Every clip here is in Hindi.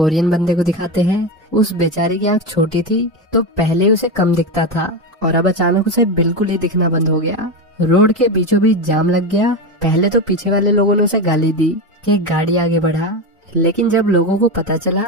कोरियन बंदे को दिखाते हैं। उस बेचारे की आंख छोटी थी तो पहले उसे कम दिखता था और अब अचानक उसे बिल्कुल ही दिखना बंद हो गया। रोड के बीचों बीच जाम लग गया। पहले तो पीछे वाले लोगों ने उसे गाली दी कि गाड़ी आगे बढ़ा, लेकिन जब लोगों को पता चला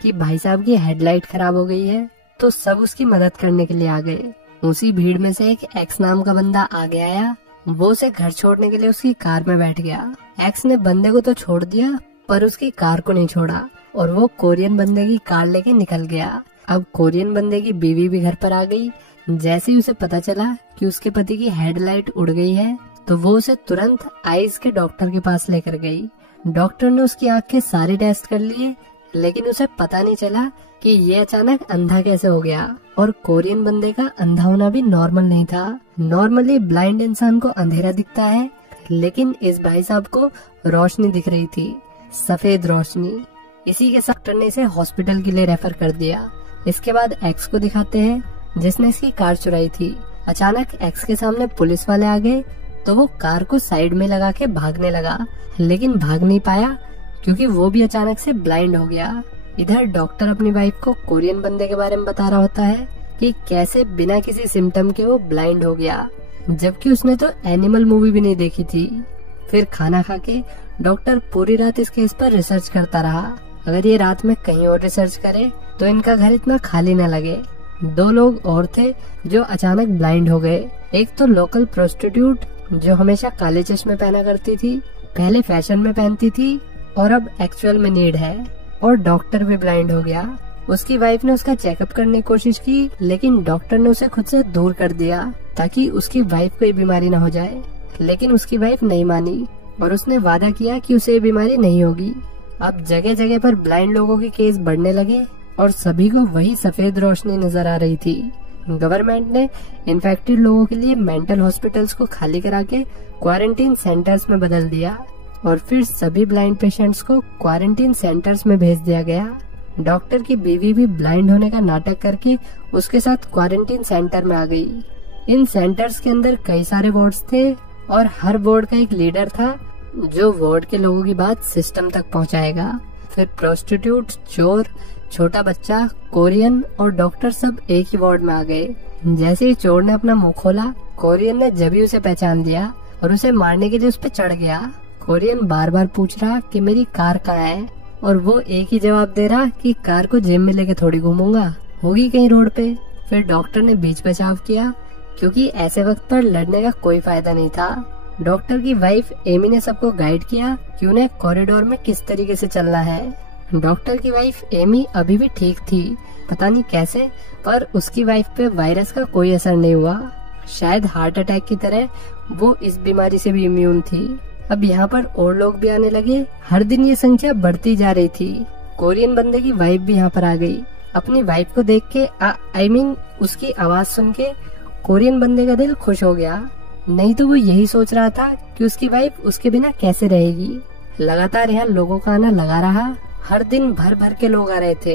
कि भाई साहब की हेडलाइट खराब हो गई है तो सब उसकी मदद करने के लिए आ गए। उसी भीड़ में से एक एक्स नाम का बंदा आगे आया। वो उसे घर छोड़ने के लिए उसकी कार में बैठ गया। एक्स ने बंदे को तो छोड़ दिया पर उसकी कार को नहीं छोड़ा और वो कोरियन बंदे की कार लेके निकल गया। अब कोरियन बंदे की बीवी भी घर पर आ गई। जैसे ही उसे पता चला कि उसके पति की हेडलाइट उड़ गई है तो वो उसे तुरंत आईज के डॉक्टर के पास लेकर गई। डॉक्टर ने उसकी आंख के सारे टेस्ट कर लिए, लेकिन उसे पता नहीं चला कि ये अचानक अंधा कैसे हो गया। और कोरियन बंदे का अंधा होना भी नॉर्मल नहीं था। नॉर्मली ब्लाइंड इंसान को अंधेरा दिखता है, लेकिन इस भाई साहब को रोशनी दिख रही थी, सफेद रोशनी। इसी के साथ डॉक्टर ने इसे हॉस्पिटल के लिए रेफर कर दिया। इसके बाद एक्स को दिखाते हैं जिसने इसकी कार चुराई थी। अचानक एक्स के सामने पुलिस वाले आ गए तो वो कार को साइड में लगा के भागने लगा, लेकिन भाग नहीं पाया क्योंकि वो भी अचानक से ब्लाइंड हो गया। इधर डॉक्टर अपनी वाइफ को कोरियन बंदे के बारे में बता रहा होता है कि कैसे बिना किसी सिम्टम के वो ब्लाइंड हो गया, जबकि उसने तो एनिमल मूवी भी नहीं देखी थी। फिर खाना खा के डॉक्टर पूरी रात इस केस पर रिसर्च करता रहा। अगर ये रात में कहीं और रिसर्च करे तो इनका घर इतना खाली न लगे। 2 लोग और थे जो अचानक ब्लाइंड हो गए। एक तो लोकल प्रोस्टिट्यूट जो हमेशा काले चश्मे पहना करती थी, पहले फैशन में पहनती थी और अब एक्चुअल में नीड है। और डॉक्टर भी ब्लाइंड हो गया। उसकी वाइफ ने उसका चेकअप करने की कोशिश की, लेकिन डॉक्टर ने उसे खुद से दूर कर दिया ताकि उसकी वाइफ को ये बीमारी न हो जाए। लेकिन उसकी वाइफ नहीं मानी और उसने वादा किया कि उसे ये बीमारी नहीं होगी। अब जगह जगह पर ब्लाइंड लोगों के केस बढ़ने लगे और सभी को वही सफेद रोशनी नजर आ रही थी। गवर्नमेंट ने इन्फेक्टेड लोगों के लिए मेंटल हॉस्पिटल्स को खाली करा के क्वारंटीन सेंटर्स में बदल दिया और फिर सभी ब्लाइंड पेशेंट्स को क्वारंटीन सेंटर्स में भेज दिया गया। डॉक्टर की बीवी भी ब्लाइंड होने का नाटक करके उसके साथ क्वारंटीन सेंटर में आ गई। इन सेंटर्स के अंदर कई सारे वार्ड्स थे और हर वार्ड का एक लीडर था जो वार्ड के लोगों की बात सिस्टम तक पहुंचाएगा। फिर प्रोस्टिट्यूट, चोर, छोटा बच्चा, कोरियन और डॉक्टर सब एक ही वार्ड में आ गए। जैसे ही चोर ने अपना मुंह खोला, कोरियन ने जब ही उसे पहचान लिया और उसे मारने के लिए उस पर चढ़ गया। कोरियन बार बार पूछ रहा कि मेरी कार कहाँ है और वो एक ही जवाब दे रहा कि कार को जेब में लेके थोड़ी घूमूंगा, होगी कहीं रोड पे। फिर डॉक्टर ने बीच बचाव किया क्योंकि ऐसे वक्त पर लड़ने का कोई फायदा नहीं था। डॉक्टर की वाइफ एमी ने सबको गाइड किया कि उन्हें कॉरिडोर में किस तरीके से चलना है। डॉक्टर की वाइफ एमी अभी भी ठीक थी, पता नहीं कैसे, पर उसकी वाइफ पे वायरस का कोई असर नहीं हुआ। शायद हार्ट अटैक की तरह वो इस बीमारी से भी इम्यून थी। अब यहाँ पर और लोग भी आने लगे। हर दिन ये संख्या बढ़ती जा रही थी। कोरियन बंदे की वाइफ भी यहाँ पर आ गई। अपनी वाइफ को देख के उसकी आवाज सुन के कोरियन बंदे का दिल खुश हो गया। नहीं तो वो यही सोच रहा था कि उसकी वाइफ उसके बिना कैसे रहेगी। लगातार यहाँ लोगों का आना लगा रहा। हर दिन भर भर के लोग आ रहे थे।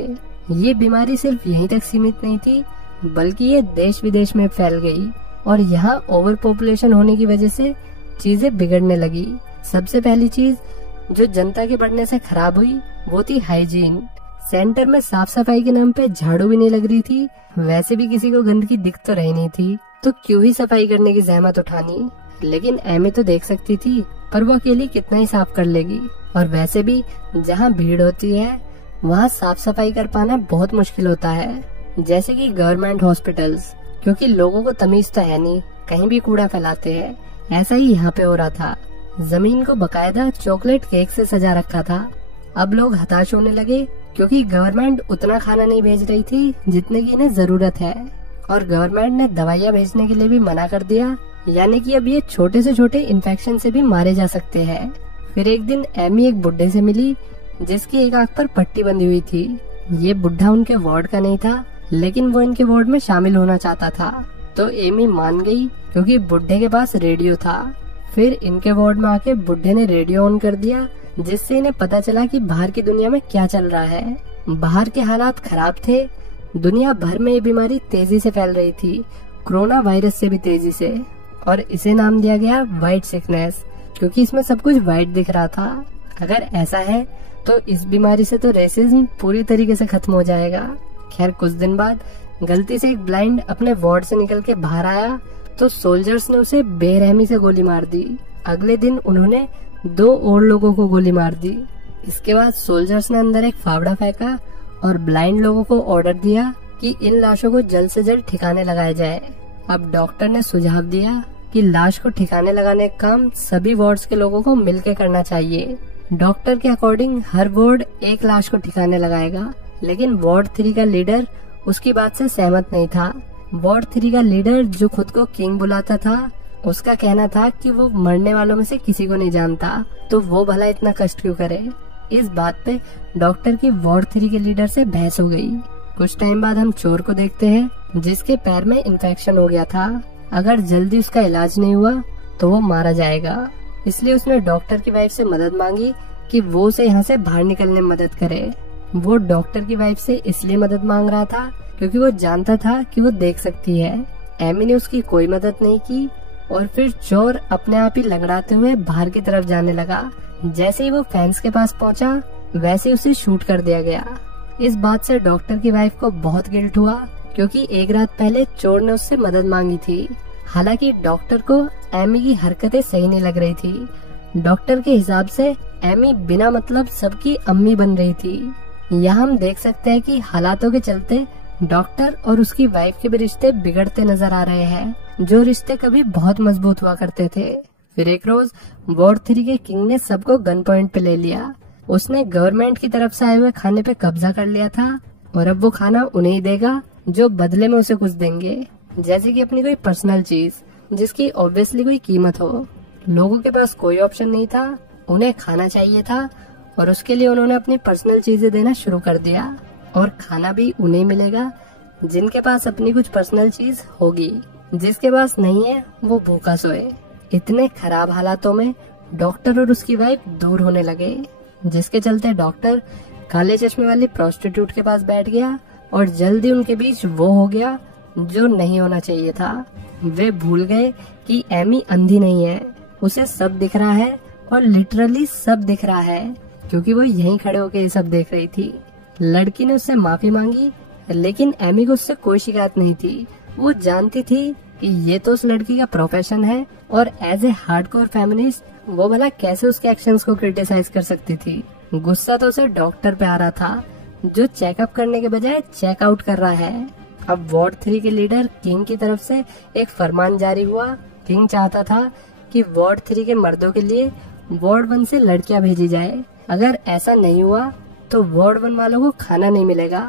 ये बीमारी सिर्फ यहीं तक सीमित नहीं थी, बल्कि ये देश विदेश में फैल गई और यहाँ ओवर पॉपुलेशन होने की वजह से चीजें बिगड़ने लगी। सबसे पहली चीज जो जनता के बढ़ने से खराब हुई वो थी हाइजीन। सेंटर में साफ सफाई के नाम पे झाड़ू भी नहीं लग रही थी। वैसे भी किसी को गंदगी दिख तो रही नहीं थी, तो क्यों ही सफाई करने की जहमत उठानी। लेकिन एमी तो देख सकती थी, पर वो अकेली कितना ही साफ कर लेगी। और वैसे भी जहाँ भीड़ होती है वहाँ साफ सफाई कर पाना बहुत मुश्किल होता है। जैसे कि गवर्नमेंट हॉस्पिटल्स, क्योंकि लोगों को तमीज तो है नहीं, कहीं भी कूड़ा फैलाते हैं। ऐसा ही यहाँ पे हो रहा था। जमीन को बकायदा चॉकलेट केक से सजा रखा था। अब लोग हताश होने लगे क्योंकि गवर्नमेंट उतना खाना नहीं भेज रही थी जितने की इन्हें जरूरत है, और गवर्नमेंट ने दवाइयाँ भेजने के लिए भी मना कर दिया। यानी कि अब ये छोटे से छोटे इन्फेक्शन से भी मारे जा सकते हैं। फिर एक दिन एमी एक बुड्ढे से मिली जिसकी एक आंख पर पट्टी बंधी हुई थी। ये बुढ़ा उनके वार्ड का नहीं था, लेकिन वो इनके वार्ड में शामिल होना चाहता था। तो एमी मान गई क्योंकि बुढ़े के पास रेडियो था। फिर इनके वार्ड में आके बुढ़े ने रेडियो ऑन कर दिया, जिससे इन्हें पता चला कि बाहर की दुनिया में क्या चल रहा है। बाहर के हालात खराब थे। दुनिया भर में ये बीमारी तेजी से फैल रही थी, कोरोना वायरस से भी तेजी से, और इसे नाम दिया गया व्हाइट सिकनेस, क्योंकि इसमें सब कुछ व्हाइट दिख रहा था। अगर ऐसा है तो इस बीमारी से तो रेसिज्म पूरी तरीके से खत्म हो जाएगा। खैर कुछ दिन बाद गलती से एक ब्लाइंड अपने वार्ड से निकल के बाहर आया तो सोल्जर्स ने उसे बेरहमी से गोली मार दी। अगले दिन उन्होंने 2 और लोगों को गोली मार दी। इसके बाद सोल्जर्स ने अंदर एक फावड़ा फेंका और ब्लाइंड लोगों को ऑर्डर दिया कि इन लाशों को जल्द से जल्द ठिकाने लगाया जाए। अब डॉक्टर ने सुझाव दिया कि लाश को ठिकाने लगाने का काम सभी वार्ड्स के लोगों को मिलकर करना चाहिए। डॉक्टर के अकॉर्डिंग हर वार्ड एक लाश को ठिकाने लगाएगा, लेकिन वार्ड 3 का लीडर उसकी बात से सहमत नहीं था। वार्ड 3 का लीडर जो खुद को किंग बुलाता था, उसका कहना था कि वो मरने वालों में से किसी को नहीं जानता, तो वो भला इतना कष्ट क्यों करे। इस बात पे डॉक्टर की वार्ड 3 के लीडर से बहस हो गई। कुछ टाइम बाद हम चोर को देखते हैं जिसके पैर में इन्फेक्शन हो गया था। अगर जल्दी उसका इलाज नहीं हुआ तो वो मारा जाएगा। इसलिए उसने डॉक्टर की वाइफ से मदद मांगी कि वो उसे यहाँ से बाहर निकलने में मदद करे। वो डॉक्टर की वाइफ से इसलिए मदद मांग रहा था क्योंकि वो जानता था कि वो देख सकती है। एमी ने उसकी कोई मदद नहीं की और फिर चोर अपने आप ही लंगड़ाते हुए बाहर की तरफ जाने लगा। जैसे ही वो फैंस के पास पहुंचा वैसे ही उसे शूट कर दिया गया। इस बात से डॉक्टर की वाइफ को बहुत गिल्ट हुआ क्योंकि एक रात पहले चोर ने उससे मदद मांगी थी। हालांकि डॉक्टर को एमी की हरकतें सही नहीं लग रही थी। डॉक्टर के हिसाब से एमी बिना मतलब सबकी अम्मी बन रही थी। यहाँ हम देख सकते हैं कि हालातों के चलते डॉक्टर और उसकी वाइफ के भी रिश्ते बिगड़ते नजर आ रहे हैं, जो रिश्ते कभी बहुत मजबूत हुआ करते थे। फिर एक रोज वार्ड 3 के किंग ने सबको गन पॉइंट पे ले लिया। उसने गवर्नमेंट की तरफ से आए हुए खाने पे कब्जा कर लिया था और अब वो खाना उन्हें ही देगा जो बदले में उसे कुछ देंगे, जैसे कि अपनी कोई पर्सनल चीज जिसकी ऑब्वियसली कोई कीमत हो। लोगों के पास कोई ऑप्शन नहीं था, उन्हें खाना चाहिए था और उसके लिए उन्होंने अपनी पर्सनल चीजें देना शुरू कर दिया। और खाना भी उन्हें मिलेगा जिनके पास अपनी कुछ पर्सनल चीज होगी। जिसके पास नहीं है वो भूखा सोए। इतने खराब हालातों में डॉक्टर और उसकी वाइफ दूर होने लगे, जिसके चलते डॉक्टर काले चश्मे वाली प्रोस्टिट्यूट के पास बैठ गया और जल्दी उनके बीच वो हो गया जो नहीं होना चाहिए था। वे भूल गए कि एमी अंधी नहीं है, उसे सब दिख रहा है और लिटरली सब दिख रहा है क्योंकि वो यहीं खड़े होकर ये सब देख रही थी। लड़की ने उससे माफी मांगी, लेकिन एमी को उससे कोई शिकायत नहीं थी। वो जानती थी कि ये तो उस लड़की का प्रोफेशन है और एज ए हार्डकोर फेमिनिस्ट वो भला कैसे उसके एक्शंस को क्रिटिसाइज कर सकती थी। गुस्सा तो उसे डॉक्टर पे आ रहा था जो चेकअप करने के बजाय चेकआउट कर रहा है। अब वार्ड 3 के लीडर किंग की तरफ से एक फरमान जारी हुआ। किंग चाहता था कि वार्ड 3 के मर्दों के लिए वार्ड 1 से लड़कियां भेजी जाए। अगर ऐसा नहीं हुआ तो वार्ड 1 वालों को खाना नहीं मिलेगा।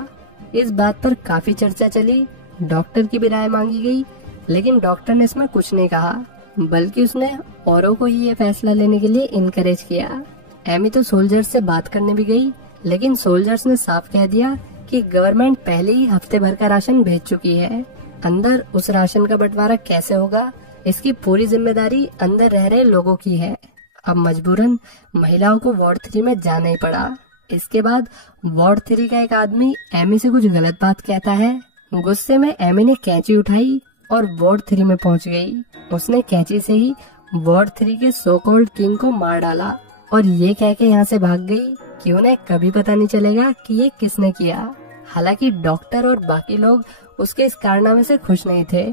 इस बात पर काफी चर्चा चली, डॉक्टर की भी राय मांगी गई, लेकिन डॉक्टर ने इसमें कुछ नहीं कहा, बल्कि उसने औरों को ही ये फैसला लेने के लिए इनकरेज किया। एमी तो सोल्जर्स से बात करने भी गई, लेकिन सोल्जर्स ने साफ कह दिया कि गवर्नमेंट पहले ही हफ्ते भर का राशन भेज चुकी है। अंदर उस राशन का बंटवारा कैसे होगा, इसकी पूरी जिम्मेदारी अंदर रह रहे लोगों की है। अब मजबूरन महिलाओं को वार्ड 3 में जाना ही पड़ा। इसके बाद वार्ड 3 का एक आदमी एमी से कुछ गलत बात कहता है। गुस्से में एमी ने कैंची उठाई और वार्ड 3 में पहुंच गई। उसने कैंची से ही वार्ड 3 के सो कॉल्ड किंग को मार डाला और ये कह के यहाँ से भाग गई कि उन्हें कभी पता नहीं चलेगा कि ये किसने किया। हालांकि डॉक्टर और बाकी लोग उसके इस कारनामे से खुश नहीं थे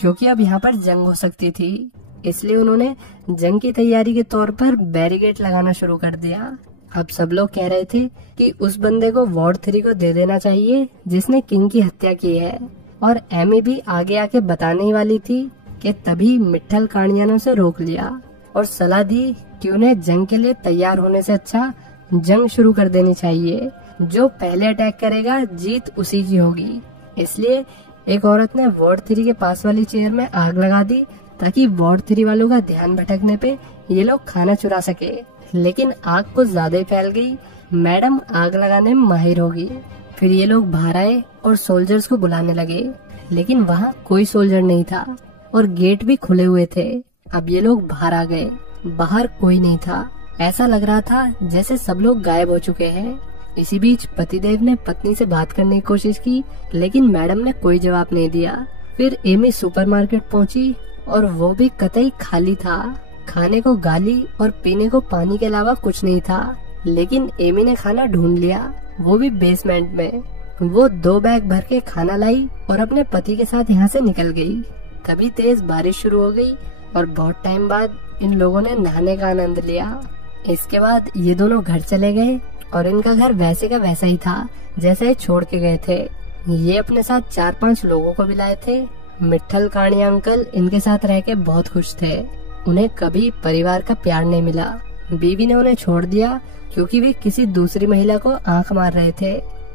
क्योंकि अब यहाँ पर जंग हो सकती थी। इसलिए उन्होंने जंग की तैयारी के तौर पर बैरिकेड लगाना शुरू कर दिया। अब सब लोग कह रहे थे कि उस बंदे को वार्ड 3 को दे देना चाहिए जिसने किंग की हत्या की है। और एमी भी आगे आके बताने ही वाली थी कि तभी मिट्ठल काणियानों से रोक लिया और सलाह दी कि उन्हें जंग के लिए तैयार होने से अच्छा जंग शुरू कर देनी चाहिए। जो पहले अटैक करेगा जीत उसी की होगी। इसलिए एक औरत ने वार्ड 3 के पास वाली चेयर में आग लगा दी ताकि वार्ड 3 वालों का ध्यान भटकने पे ये लोग खाना चुरा सके। लेकिन आग कुछ ज्यादा ही फैल गई। मैडम आग लगाने में माहिर होगी। फिर ये लोग बाहर आए और सोल्जर्स को बुलाने लगे, लेकिन वहाँ कोई सोल्जर नहीं था और गेट भी खुले हुए थे। अब ये लोग बाहर आ गए, बाहर कोई नहीं था। ऐसा लग रहा था जैसे सब लोग गायब हो चुके हैं। इसी बीच पतिदेव ने पत्नी से बात करने की कोशिश की, लेकिन मैडम ने कोई जवाब नहीं दिया। फिर एमी सुपरमार्केट पहुंची और वो भी कतई खाली था। खाने को गाली और पीने को पानी के अलावा कुछ नहीं था। लेकिन एमी ने खाना ढूंढ लिया, वो भी बेसमेंट में। वो 2 बैग भर के खाना लाई और अपने पति के साथ यहाँ से निकल गई। तभी तेज बारिश शुरू हो गई और बहुत टाइम बाद इन लोगों ने नहाने का आनंद लिया। इसके बाद ये दोनों घर चले गए और इनका घर वैसे का वैसा ही था जैसे ये छोड़ के गए थे। ये अपने साथ 4-5 लोगों को भी लाए थे। मिट्ठल कानिया अंकल इनके साथ रह के बहुत खुश थे। उन्हें कभी परिवार का प्यार नहीं मिला। बीवी ने उन्हें छोड़ दिया क्योंकि वे किसी दूसरी महिला को आंख मार रहे थे।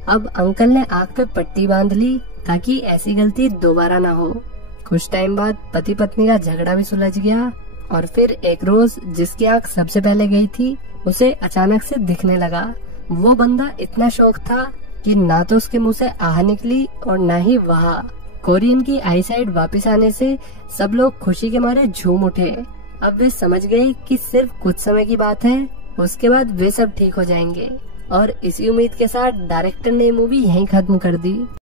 अब अंकल ने आंख पे पट्टी बांध ली ताकि ऐसी गलती दोबारा ना हो। कुछ टाइम बाद पति पत्नी का झगड़ा भी सुलझ गया और फिर एक रोज जिसकी आंख सबसे पहले गई थी उसे अचानक से दिखने लगा। वो बंदा इतना शौक था कि ना तो उसके मुंह से आह निकली और ना ही वाह। कोरियन की आईसाइट वापस आने से सब लोग खुशी के मारे झूम उठे। अब वे समझ गए कि सिर्फ कुछ समय की बात है, उसके बाद वे सब ठीक हो जाएंगे। और इसी उम्मीद के साथ डायरेक्टर ने मूवी यहीं खत्म कर दी।